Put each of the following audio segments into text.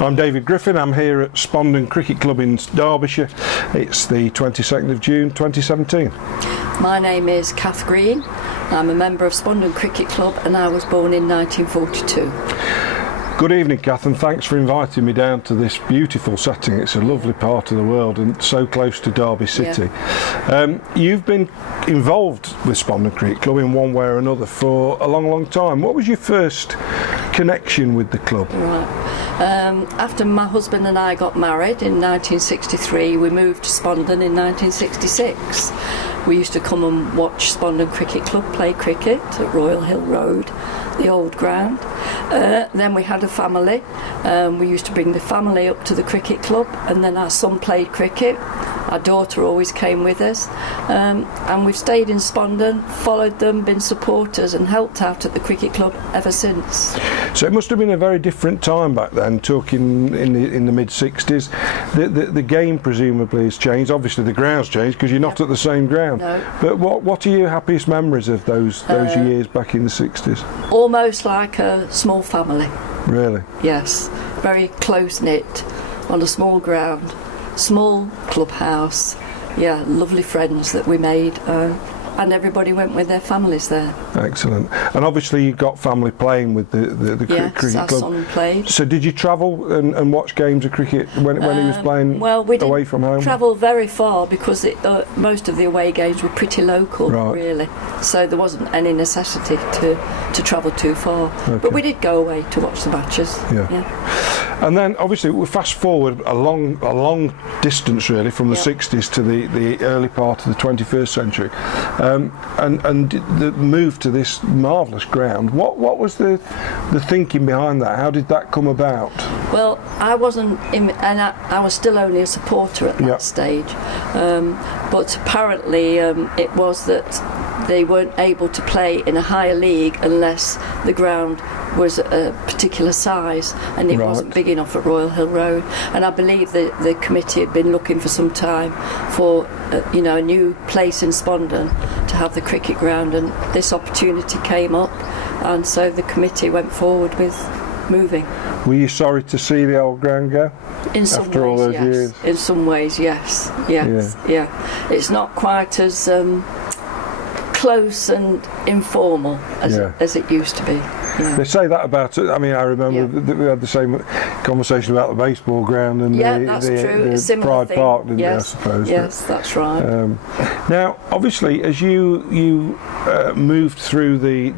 I'm David Griffin. I'm here at Spondon Cricket Club in Derbyshire. It's the 22nd of June 2017. My name is Kath Green. I'm a member of Spondon Cricket Club and I was born in 1942. Good evening, Kath, and thanks for inviting me down to this beautiful setting. It's a lovely part of the world and so close to Derby City. Yeah. You've been involved with Spondon Cricket Club in one way or another for a long, long time. What was your first connection with the club? Right. After my husband and I got married in 1963, we moved to Spondon in 1966. We used to come and watch Spondon Cricket Club play cricket at Royal Hill Road, the old ground. Then we had a family. We used to bring the family up to the cricket club, and then our son played cricket. Our daughter always came with us, and we've stayed in Spondon, followed them, been supporters and helped out at the cricket club ever since. So it must have been a very different time back then, talking in the mid-60s. The game presumably has changed. Obviously the ground's changed because you're not at the same ground. No. But what are your happiest memories of those years back in the 60s? Almost like a small family. Really? Yes. Very close-knit on a small ground. Small clubhouse, yeah, lovely friends that we made, and everybody went with their families there. Excellent. And obviously you've got family playing with the cricket club. Yes, our son played. So did you travel and watch games of cricket when he was playing away from home? We didn't travel very far because most of the away games were pretty local, really. So there wasn't any necessity to travel too far. Okay. But we did go away to watch the matches. Yeah. And then obviously we fast forward a long distance really from the 60s to the early part of the 21st century, and the move to this marvellous ground. What was the thinking behind that? How did that come about? Well, I wasn't and I was still only a supporter at that stage, but apparently it was that they weren't able to play in a higher league unless the ground was a particular size, and it wasn't big enough at Royal Hill Road. And I believe the committee had been looking for some time for a new place in Spondon to have the cricket ground, and this opportunity came up, and so the committee went forward with moving. Were you sorry to see the old ground go? In some after ways, all those yes. years? In some ways, yes. Yeah. It's not quite as close and informal as it used to be. Yeah. They say that about it. I mean, I remember that we had the same conversation about the baseball ground and the Pride Park, didn't we, I suppose? Yes, that's right. Now, obviously, as you moved through the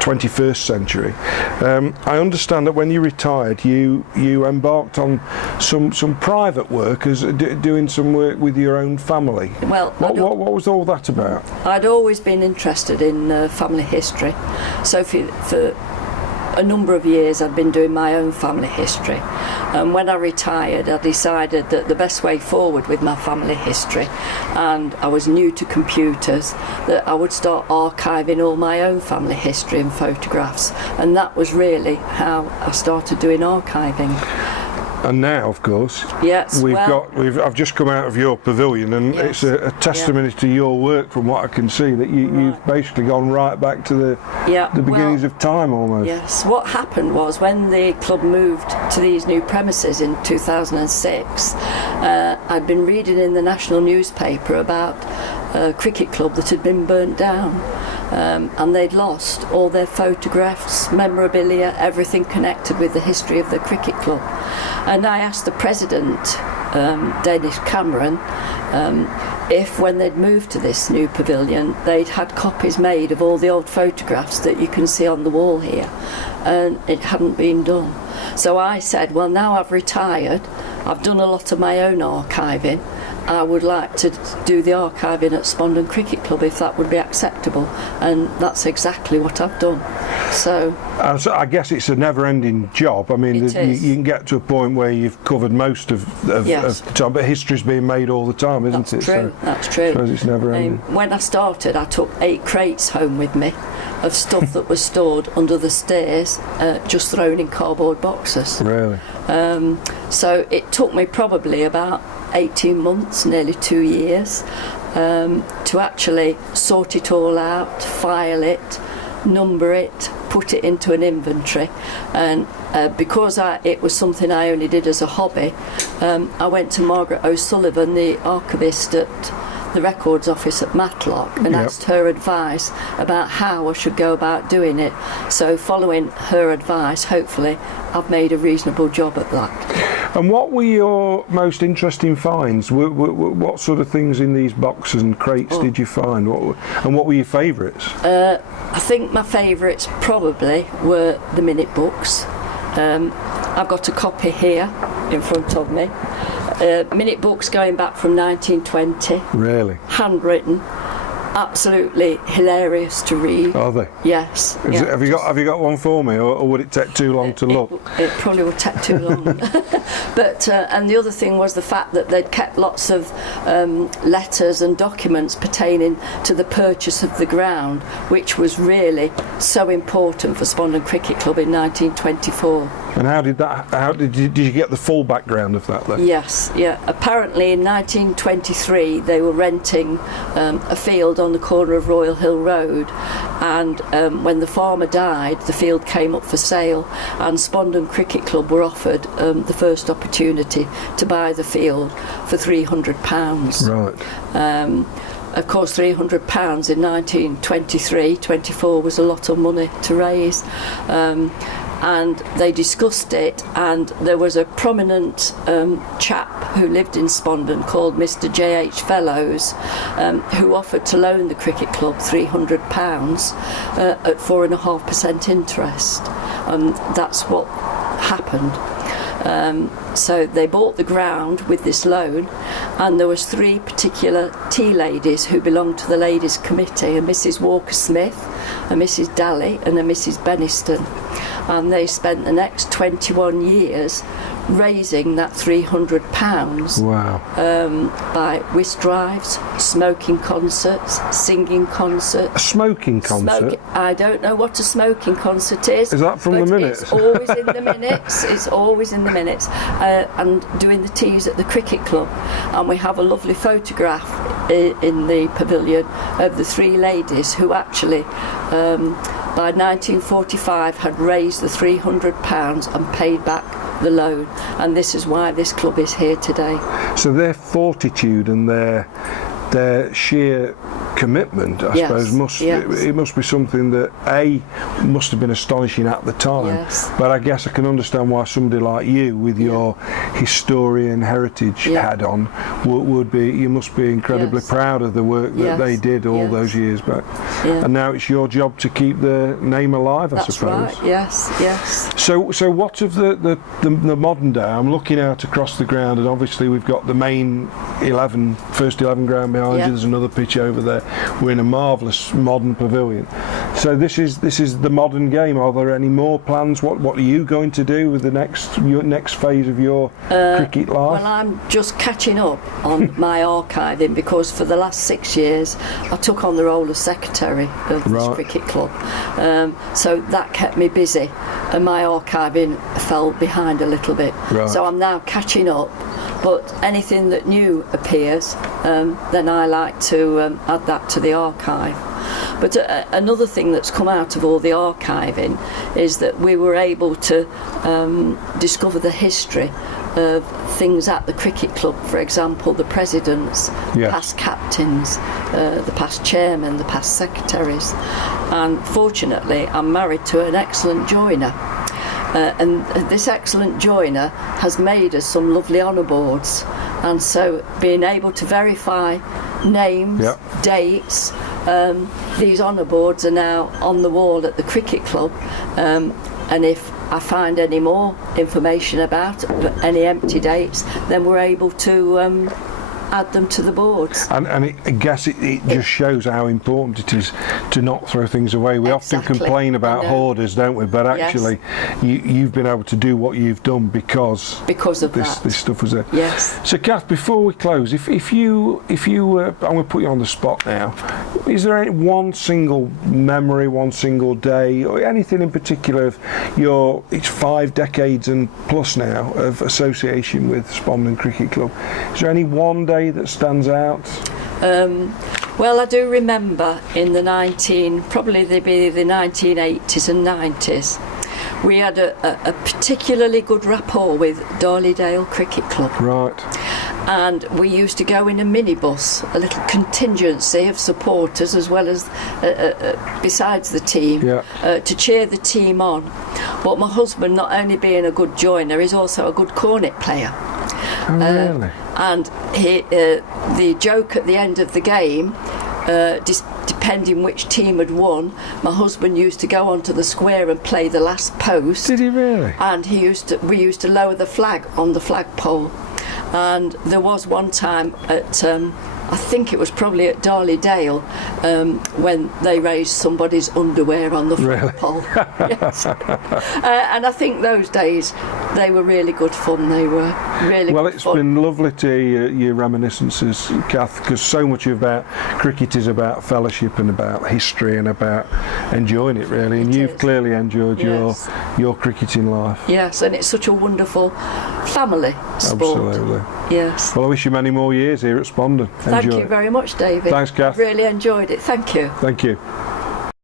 21st century, I understand that when you retired, you embarked on some private work, as doing some work with your own family. Well, what was all that about? I'd always been interested in family history, so for a number of years I'd been doing my own family history, and when I retired I decided that the best way forward with my family history, and I was new to computers, that I would start archiving all my own family history and photographs, and that was really how I started doing archiving. And now, of course, I've just come out of your pavilion, and it's a testimony to your work, from what I can see, that you've basically gone right back to the beginnings of time almost. Yes, what happened was when the club moved to these new premises in 2006, I'd been reading in the national newspaper about a cricket club that had been burnt down. And they'd lost all their photographs, memorabilia, everything connected with the history of the cricket club. And I asked the president, Danish Cameron, if when they'd moved to this new pavilion they'd had copies made of all the old photographs that you can see on the wall here, and it hadn't been done. So I said, well, now I've retired, I've done a lot of my own archiving, I would like to do the archiving at Spondon Cricket Club if that would be acceptable, and that's exactly what I've done. So I guess it's a never-ending job. I mean, you can get to a point where you've covered most of the time, but history's being made all the time, isn't it? True. That's true. I suppose it's never-ending. When I started, I took 8 crates home with me of stuff that was stored under the stairs, just thrown in cardboard boxes. Really? So it took me probably about 18 months, nearly 2 years, to actually sort it all out, file it, number it, put it into an inventory, and because it was something I only did as a hobby, I went to Margaret O'Sullivan, the archivist at the records office at Matlock, and asked her advice about how I should go about doing it. So following her advice, hopefully I've made a reasonable job at that. And what were your most interesting finds? What sort of things in these boxes and crates did you find? And what were your favourites? I think my favourites probably were the minute books. I've got a copy here in front of me. Minute books going back from 1920. Really? Handwritten. Absolutely hilarious to read. Are they? Yes. Have you got one for me, or would it take too long to look? It probably would take too long. But and the other thing was the fact that they'd kept lots of letters and documents pertaining to the purchase of the ground, which was really so important for Spondon Cricket Club in 1924. And how did you get the full background of that then? Yes, yeah. Apparently in 1923 they were renting a field on the corner of Royal Hill Road, and when the farmer died, the field came up for sale, and Spondon Cricket Club were offered the first opportunity to buy the field for £300. Right. Of course, £300 in 1923-24 was a lot of money to raise. And they discussed it, and there was a prominent chap who lived in Spondon called Mr. J.H. Fellows, who offered to loan the cricket club £300 at 4.5% interest. That's what happened. So they bought the ground with this loan, and there was 3 particular tea ladies who belonged to the ladies' committee, a Mrs. Walker-Smith, a Mrs. Daly and a Mrs. Beniston. And they spent the next 21 years raising that £300. Wow. By whist drives, smoking concerts, singing concerts. A smoking concert? I don't know what a smoking concert is. Is that from the minutes? It's always in the minutes. It's always in the minutes. And doing the teas at the cricket club. And we have a lovely photograph in the pavilion of the 3 ladies who actually by 1945 had raised the £300 and paid back the loan, and this is why this club is here today. So their fortitude and their sheer commitment, I suppose, it must be something that must have been astonishing at the time. Yes. But I guess I can understand why somebody like you, with your historian heritage hat on, would be. You must be incredibly proud of the work that they did all those years back. Yeah. And now it's your job to keep the name alive, I suppose. That's right. Yes. So what of the modern day? I'm looking out across the ground, and obviously we've got the main first 11 ground behind you. There's another pitch over there. We're in a marvellous modern pavilion. So this is the modern game. Are there any more plans? What are you going to do with your next phase of your cricket life? Well, I'm just catching up on my archiving, because for the last 6 years I took on the role of secretary of this cricket club. So that kept me busy, and my archiving fell behind a little bit. Right. So I'm now catching up. But anything that new appears, then I like to add that to the archive. But another thing that's come out of all the archiving is that we were able to discover the history of things at the cricket club. For example, the presidents, past captains, the past chairmen, the past secretaries. And fortunately, I'm married to an excellent joiner. And this excellent joiner has made us some lovely honour boards, and so being able to verify names, dates, these honour boards are now on the wall at the cricket club, and if I find any more information about any empty dates, then we're able to add them to the boards. And I guess it just shows how important it is to not throw things away. We often complain about hoarders, don't we? But actually, you've been able to do what you've done because of this stuff was there. Yes. So, Kath, before we close, if you I'm going to put you on the spot now. Is there any one single memory, one single day, or anything in particular of it's 5 decades and plus now of association with Spondon Cricket Club? Is there any one day that stands out? Well, I do remember in the probably they'd be the 1980s and 90s, we had a particularly good rapport with Darleydale Cricket Club. Right. And we used to go in a minibus, a little contingency of supporters as well as besides the team, to cheer the team on. But my husband, not only being a good joiner, is also a good cornet player. Oh, really? And the joke at the end of the game, depending which team had won, my husband used to go onto the square and play the last post. Did he really? And we used to lower the flag on the flagpole. And there was one time at I think it was probably at Darleydale when they raised somebody's underwear on the flagpole. Yes. And I think those days they were really good fun. They were really well, good it's fun. been lovely to hear your reminiscences, Kath, because so much about cricket is about fellowship and about history and about enjoying it, really. And you've clearly enjoyed your cricketing life. Yes, and it's such a wonderful family sport. Absolutely. Yes. Well, I wish you many more years here at Spondon. Thank you very much, David. Thanks, Kath. I've really enjoyed it. Thank you. Thank you.